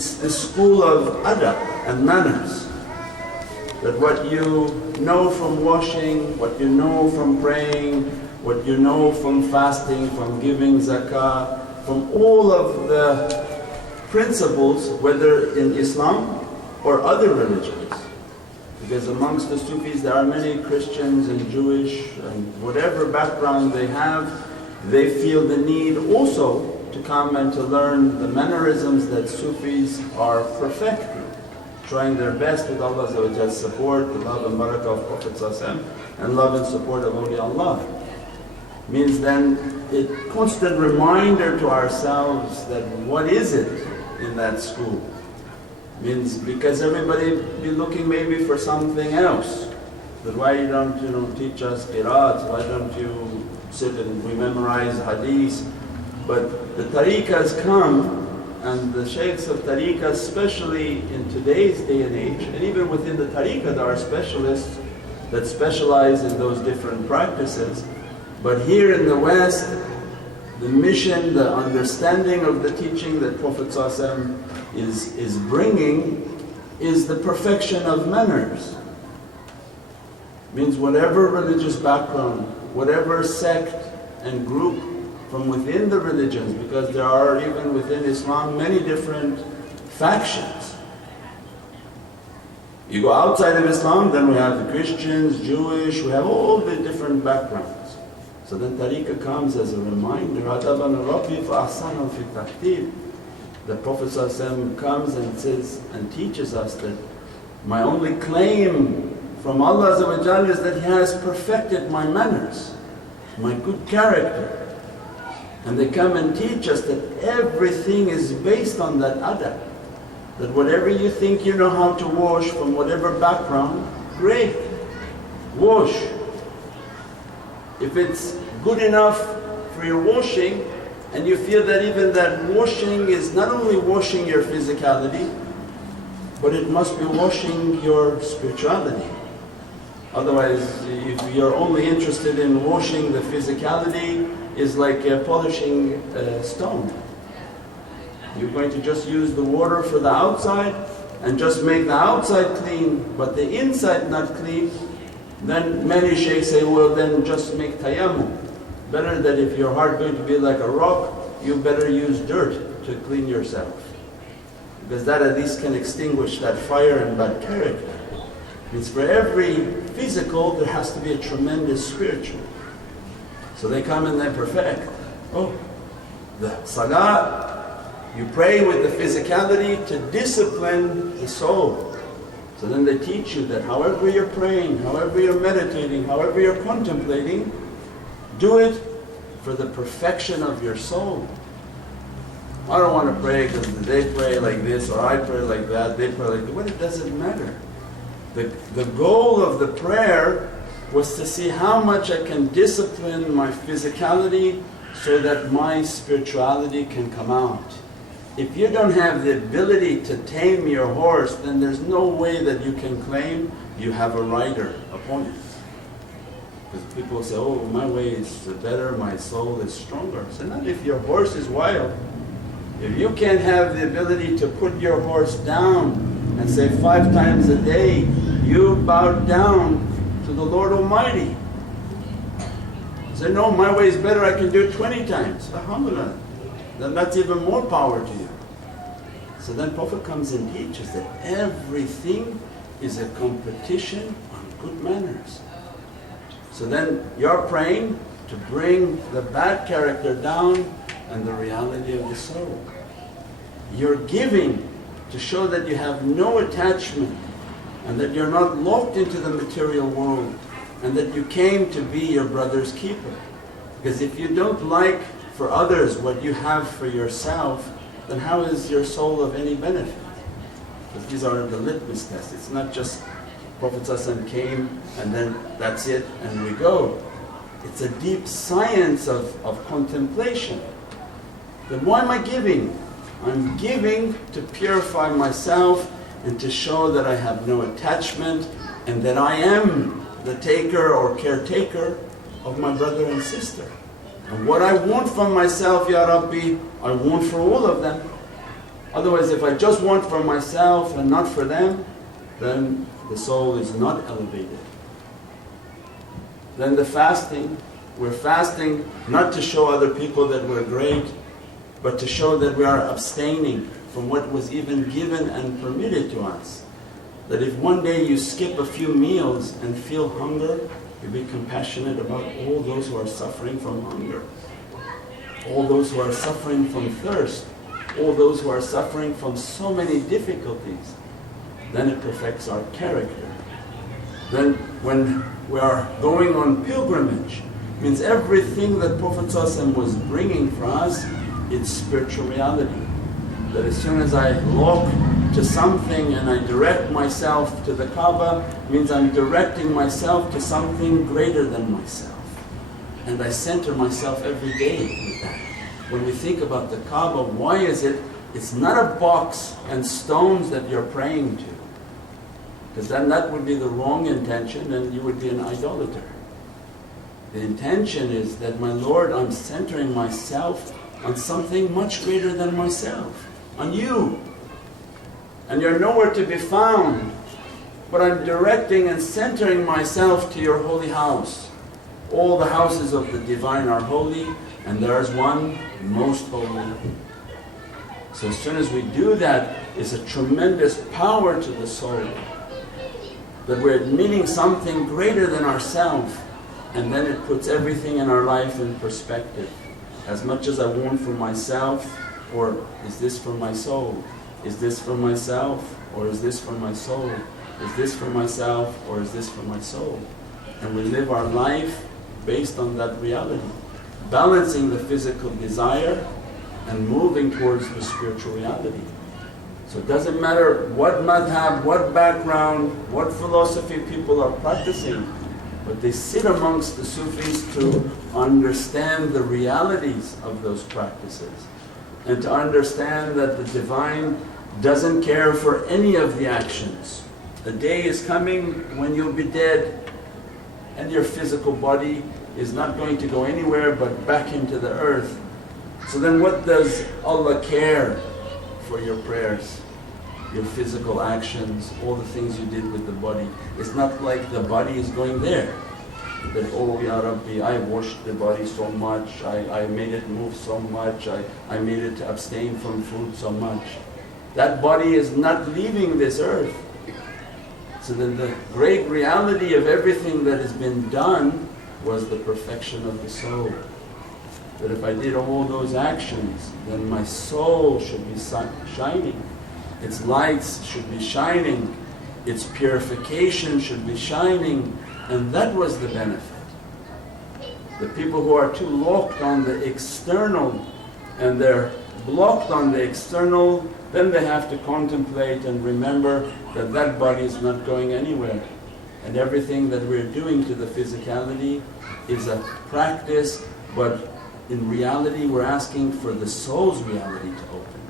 It's the school of adab and manners. That what you know from washing, what you know from praying, what you know from fasting, from giving zakah, from all of the principles, whether in Islam or other religions. Because amongst the Sufis there are many Christians and Jewish and whatever background they have, they feel the need also to come and to learn the mannerisms that Sufis are perfecting, trying their best with Allah's support, the love and barakah of Prophet and love and support of awliya. Means then a constant reminder to ourselves that what is it in that school? Means because everybody be looking maybe for something else. That why you don't teach us qiraat, why don't you sit and we memorize hadith? But the tariqahs come, and the shaykhs of tariqah, especially in today's day and age, and even within the tariqah there are specialists that specialize in those different practices. But here in the West, the mission, the understanding of the teaching that Prophet is bringing is the perfection of manners. Means whatever religious background, whatever sect and group from within the religions, because there are even within Islam many different factions. You go outside of Islam, then we have the Christians, Jewish, we have all the different backgrounds. So then tariqah comes as a reminder, adaban rabbi fa ahsanu fi taqdeer. The Prophet comes and says and teaches us that my only claim from Allah is that He has perfected my manners, my good character. And they come and teach us that everything is based on that adab. That whatever you think you know how to wash from whatever background, great, wash. If it's good enough for your washing and you feel that even that washing is not only washing your physicality, but it must be washing your spirituality. Otherwise, if you're only interested in washing the physicality, is like polishing a stone. You're going to just use the water for the outside and just make the outside clean, but the inside not clean. Then many shaykhs say, well then just make tayammum. Better that if your heart going to be like a rock, you better use dirt to clean yourself. Because that at least can extinguish that fire and bad character. Means for every physical there has to be a tremendous spiritual. So they come and they perfect. Oh, the salah, you pray with the physicality to discipline the soul. So then they teach you that however you're praying, however you're meditating, however you're contemplating, do it for the perfection of your soul. I don't want to pray because they pray like this or I pray like that, they pray like that. Well, it doesn't matter. The goal of the prayer was to see how much I can discipline my physicality so that my spirituality can come out. If you don't have the ability to tame your horse, then there's no way that you can claim you have a rider upon it. Because people say, oh, my way is better, my soul is stronger. So not if your horse is wild. If you can't have the ability to put your horse down and say 5 times a day, you bow down to the Lord Almighty. Say, no, my way is better, I can do it 20 times. Alhamdulillah. Then that's even more power to you. So then Prophet comes and teaches that everything is a competition on good manners. So then you're praying to bring the bad character down and the reality of the soul. You're giving to show that you have no attachment and that you're not locked into the material world and that you came to be your brother's keeper. Because if you don't like for others what you have for yourself, then how is your soul of any benefit? Because these are the litmus tests. It's not just Prophet ﷺ came and then that's it and we go. It's a deep science of contemplation. Then why am I giving? I'm giving to purify myself and to show that I have no attachment and that I am the taker or caretaker of my brother and sister. And what I want from myself, Ya Rabbi, I want for all of them. Otherwise, if I just want for myself and not for them, then the soul is not elevated. Then the fasting, we're fasting not to show other people that we're great, but to show that we are abstaining from what was even given and permitted to us. That if one day you skip a few meals and feel hunger, you be compassionate about all those who are suffering from hunger, all those who are suffering from thirst, all those who are suffering from so many difficulties. Then it perfects our character. Then when we are going on pilgrimage, means everything that Prophet ﷺ was bringing for us, it's spiritual reality. That as soon as I look to something and I direct myself to the Kaaba, means I'm directing myself to something greater than myself. And I center myself every day with that. When we think about the Kaaba, why is it? It's not a box and stones that you're praying to. Because then that would be the wrong intention and you would be an idolater. The intention is that, my Lord, I'm centering myself on something much greater than myself, on you. And you're nowhere to be found, but I'm directing and centering myself to your holy house. All the houses of the Divine are holy, and there is one most holy. So as soon as we do that, it's a tremendous power to the soul. That we're admitting something greater than ourselves, and then it puts everything in our life in perspective. As much as I want for myself, or is this for my soul? Is this for myself, or is this for my soul? Is this for myself, or is this for my soul? And we live our life based on that reality, balancing the physical desire and moving towards the spiritual reality. So it doesn't matter what madhab, what background, what philosophy people are practicing, but they sit amongst the Sufis to understand the realities of those practices and to understand that the Divine doesn't care for any of the actions. The day is coming when you'll be dead and your physical body is not going to go anywhere but back into the earth. So then what does Allah care for your prayers, your physical actions, all the things you did with the body? It's not like the body is going there. That, oh Ya Rabbi, I washed the body so much, I made it move so much, I made it to abstain from food so much. That body is not leaving this earth. So then the great reality of everything that has been done was the perfection of the soul. That if I did all those actions, then my soul should be shining, its lights should be shining, its purification should be shining, and that was the benefit. The people who are too locked on the external and they're blocked on the external, then they have to contemplate and remember that that body is not going anywhere. And everything that we're doing to the physicality is a practice, but in reality we're asking for the soul's reality to open.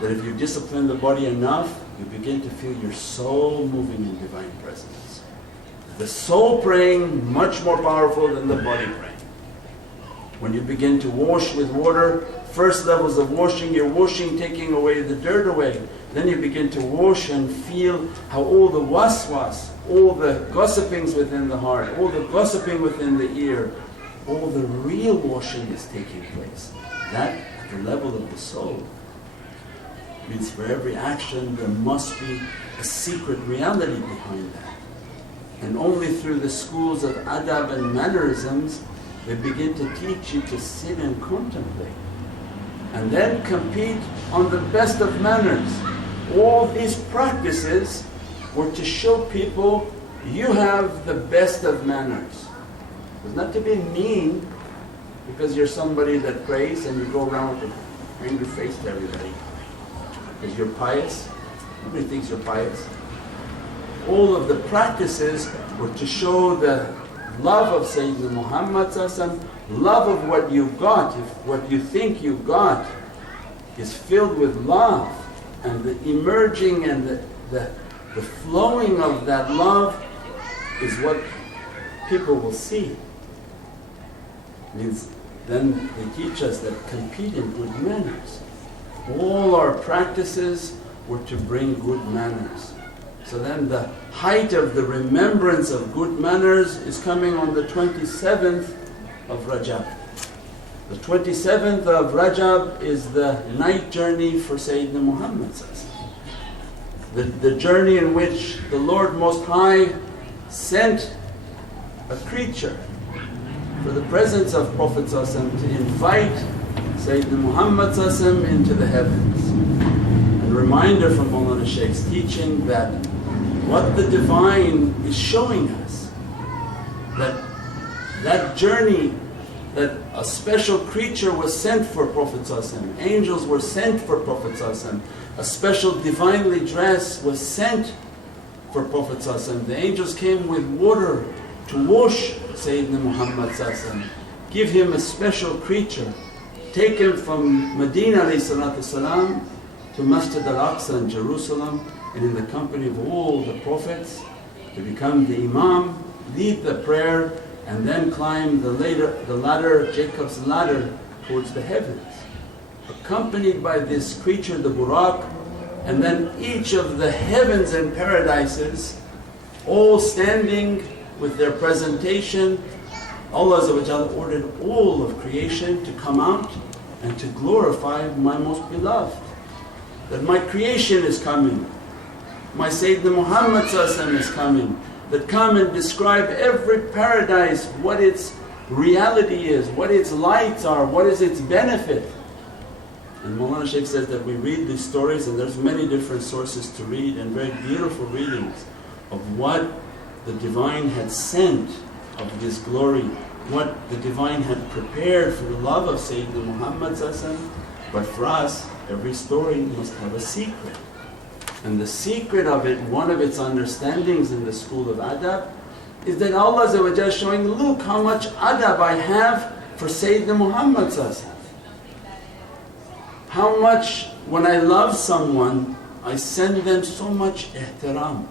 That if you discipline the body enough, you begin to feel your soul moving in Divine Presence. The soul praying much more powerful than the body praying. When you begin to wash with water, first levels of washing, you're washing, taking away the dirt away. Then you begin to wash and feel how all the waswas, all the gossipings within the heart, all the gossiping within the ear, all the real washing is taking place. That at the level of the soul. Means for every action there must be a secret reality behind that. And only through the schools of adab and mannerisms they begin to teach you to sit and contemplate. And then compete on the best of manners. All these practices were to show people you have the best of manners. It's not to be mean because you're somebody that prays and you go around with an angry face to everybody. Because you're pious. Nobody thinks you're pious. All of the practices were to show the love of Sayyidina Muhammad, love of what you got. If what you think you got is filled with love, and the emerging and the flowing of that love is what people will see. Means then they teach us that compete in good manners. all our practices were to bring good manners. So then the height of the remembrance of good manners is coming on the 27th of Rajab. The 27th of Rajab is the night journey for Sayyidina Muhammad. The journey in which the Lord Most High sent a creature for the presence of Prophet to invite Sayyidina Muhammad into the heavens. And a reminder from Mawlana Shaykh's teaching that what the Divine is showing us, that journey, that a special creature was sent for Prophet, angels were sent for Prophet, a special divinely dress was sent for Prophet. The angels came with water to wash Sayyidina Muhammad, give him a special creature, take him from Medina salam to Masjid al-Aqsa in Jerusalem, and in the company of all the Prophets to become the imam, lead the prayer, and then climb the ladder, Jacob's ladder towards the heavens. Accompanied by this creature, the Buraq, and then each of the heavens and paradises all standing with their presentation. Allah ordered all of creation to come out and to glorify my most beloved. That my creation is coming, my Sayyidina Muhammad is coming, that come and describe every paradise, what its reality is, what its lights are, what is its benefit. And Mawlana Shaykh says that we read these stories, and there's many different sources to read, and very beautiful readings of what the Divine had sent of this glory, what the Divine had prepared for the love of Sayyidina Muhammad. But for us, every story must have a secret. And the secret of it, one of its understandings in the school of adab, is that Allah is showing, look how much adab I have for Sayyidina Muhammad. How much, when I love someone, I send them so much ihtiram.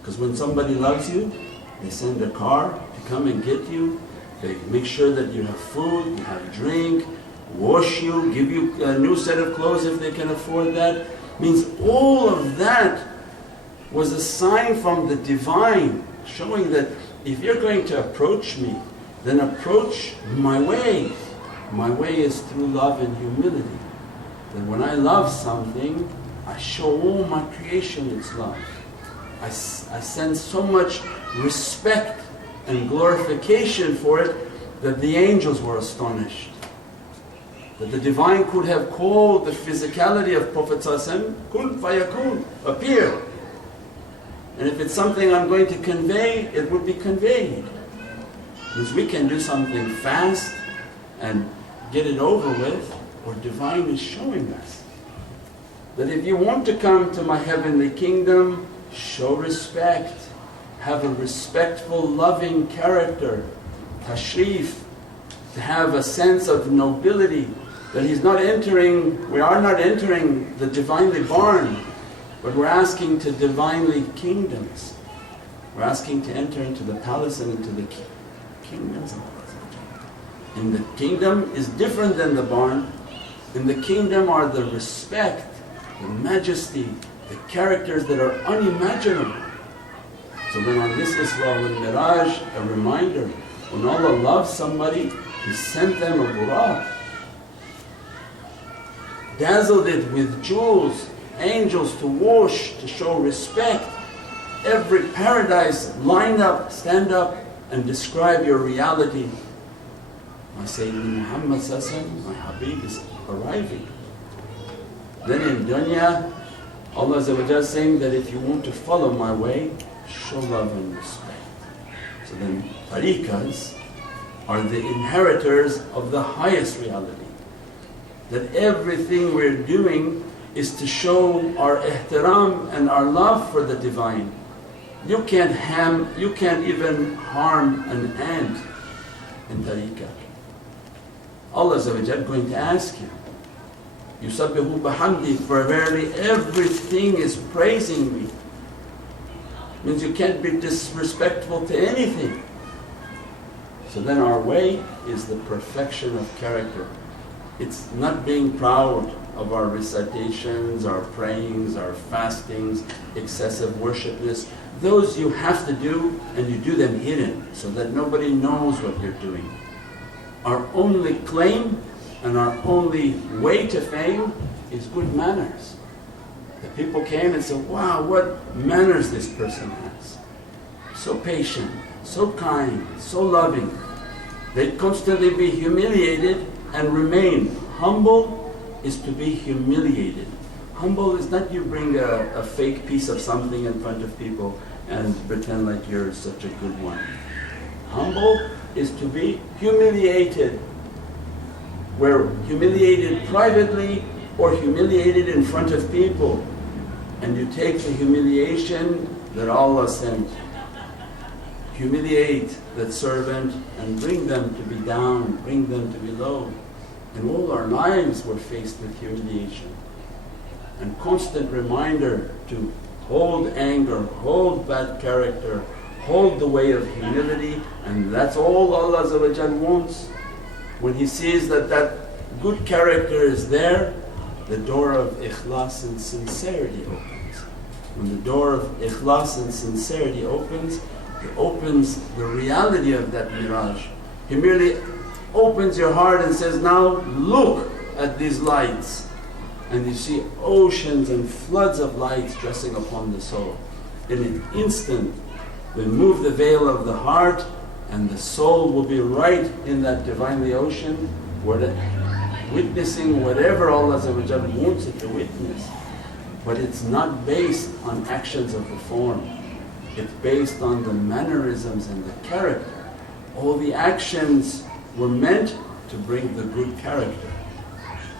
Because when somebody loves you, they send a car to come and get you, they make sure that you have food, you have drink, wash you, give you a new set of clothes if they can afford that. Means all of that was a sign from the Divine, showing that if you're going to approach me, then approach my way. My way is through love and humility. That when I love something, I show all my creation its love. I send so much respect and glorification for it that the angels were astonished. That the Divine could have called the physicality of Prophet kun fayakun, appear. And if it's something I'm going to convey, it would be conveyed. Because we can do something fast and get it over with, or Divine is showing us that if you want to come to my heavenly kingdom, show respect, have a respectful, loving character, tashrif, to have a sense of nobility. That he's not entering, we are not entering the Divinely barn, but we're asking to Divinely kingdoms. We're asking to enter into the palace and into the kingdoms of Allah. In the kingdom is different than the barn. In the kingdom are the respect, the majesty, the characters that are unimaginable. So then on this Isra wal Miraj, a reminder, when Allah loves somebody, He sent them a buraq, dazzled it with jewels, angels to wash, to show respect. Every paradise lined up, stand up and describe your reality. My Sayyidina Muhammad my Habib is arriving. Then in dunya, Allah is saying that if you want to follow my way, show love and respect. So then tariqas are the inheritors of the highest reality. That everything we're doing is to show our ihtiram and our love for the Divine. You can't even harm an ant in tariqah. Allah is going to ask you, Yusabbihu bihamdi, for verily everything is praising me. Means you can't be disrespectful to anything. So then our way is the perfection of character. It's not being proud, of our recitations, our prayings, our fastings, excessive worshipness, those you have to do, and you do them hidden so that nobody knows what you're doing. Our only claim and our only way to fame is good manners. The people came and said, wow, what manners this person has. So patient, so kind, so loving. They'd constantly be humiliated and remain. Humble is to be humiliated. Humble is not you bring a fake piece of something in front of people and pretend like you're such a good one. Humble is to be humiliated. We're humiliated privately or humiliated in front of people, and you take the humiliation that Allah sent. Humiliate that servant and bring them to be down, bring them to be low. And all our lives we're faced with humiliation. And constant reminder to hold anger, hold bad character, hold the way of humility, and that's all Allah wants. When He sees that that good character is there, the door of ikhlas and sincerity opens. When the door of ikhlas and sincerity opens, it opens the reality of that mirage. He merely opens your heart and says, now look at these lights. And you see oceans and floods of lights dressing upon the soul. In an instant, we move the veil of the heart and the soul will be right in that Divinely ocean, witnessing whatever Allah wants it to witness. But it's not based on actions of reform. It's based on the mannerisms and the character. All the actions were meant to bring the good character.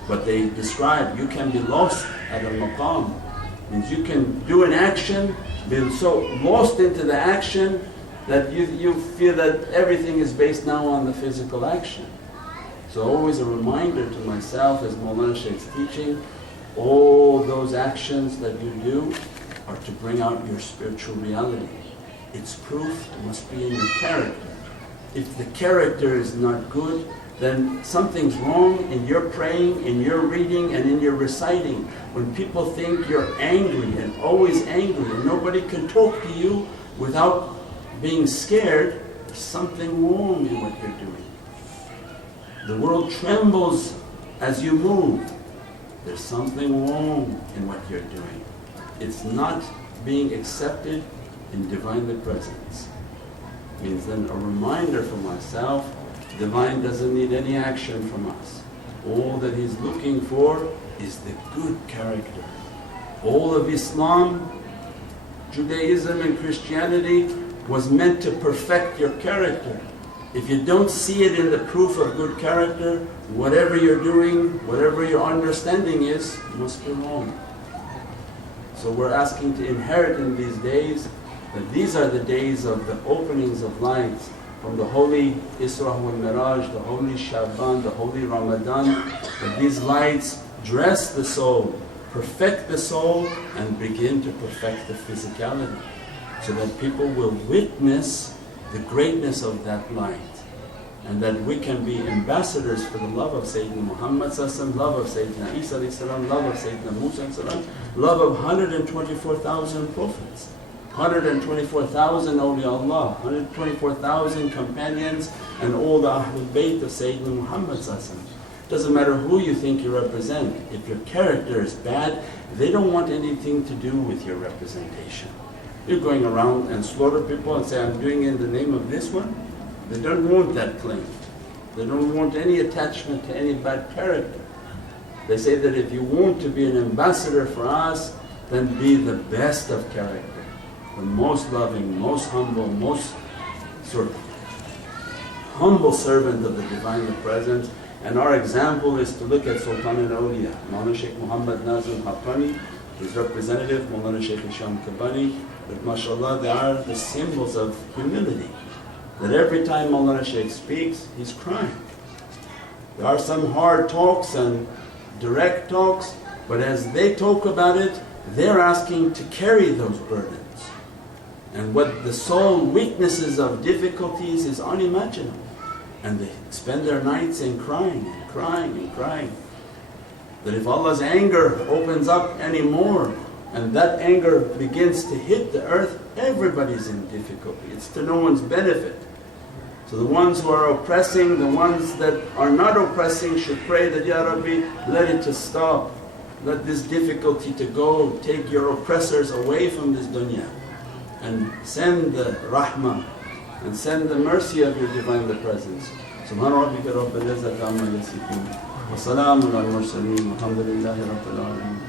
But they describe you can be lost at a maqam. Means you can do an action, be so lost into the action that you feel that everything is based now on the physical action. So always a reminder to myself as Mawlana Shaykh's teaching, all those actions that you do are to bring out your spiritual reality. Its proof must be in your character. If the character is not good, then something's wrong in your praying, in your reading and in your reciting. When people think you're angry and always angry and nobody can talk to you without being scared, there's something wrong in what you're doing. The world trembles as you move. There's something wrong in what you're doing. It's not being accepted in Divinely presence. Means then a reminder for myself, Divine doesn't need any action from us. All that He's looking for is the good character. All of Islam, Judaism and Christianity was meant to perfect your character. If you don't see it in the proof of good character, whatever you're doing, whatever your understanding is, must be wrong. So we're asking to inherit in these days that these are the days of the openings of lights, from the holy Isra wal Miraj, the holy Shaban, the holy Ramadan, that these lights dress the soul, perfect the soul and begin to perfect the physicality, so that people will witness the greatness of that light, and that we can be ambassadors for the love of Sayyidina Muhammad, love of Sayyidina Isa, love of Sayyidina Musa, love of 124,000 prophets, 124,000 awliya, 124,000 companions, and all the ahlul bayt of Sayyidina Muhammad. Doesn't matter who you think you represent, if your character is bad, they don't want anything to do with your representation. You're going around and slaughter people and say, I'm doing it in the name of this one. They don't want that claim. They don't want any attachment to any bad character. They say that if you want to be an ambassador for us, then be the best of character, the most loving, most humble, most sort of humble servant of the Divinely Presence. And our example is to look at Sultan and Awliya, Mawlana Shaykh Muhammad Nazim Qabbani, his representative Mawlana Shaykh Hisham Qabbani, that mashallah they are the symbols of humility. That every time Mawlana Shaykh speaks, he's crying. There are some hard talks and direct talks, but as they talk about it, they're asking to carry those burdens. And what the soul witnesses of difficulties is unimaginable. And they spend their nights in crying and crying and crying. That if Allah's anger opens up anymore and that anger begins to hit the earth, everybody's in difficulty. It's to no one's benefit. So the ones who are oppressing, the ones that are not oppressing should pray that, Ya Rabbi, let it to stop. Let this difficulty to go. Take your oppressors away from this dunya and send the rahmah and send the mercy of your Divine Presence. Subhana rabbika rabbil izzati amma yasifun wa salamun al mursaleen walhamdulillahi rabbil alameen.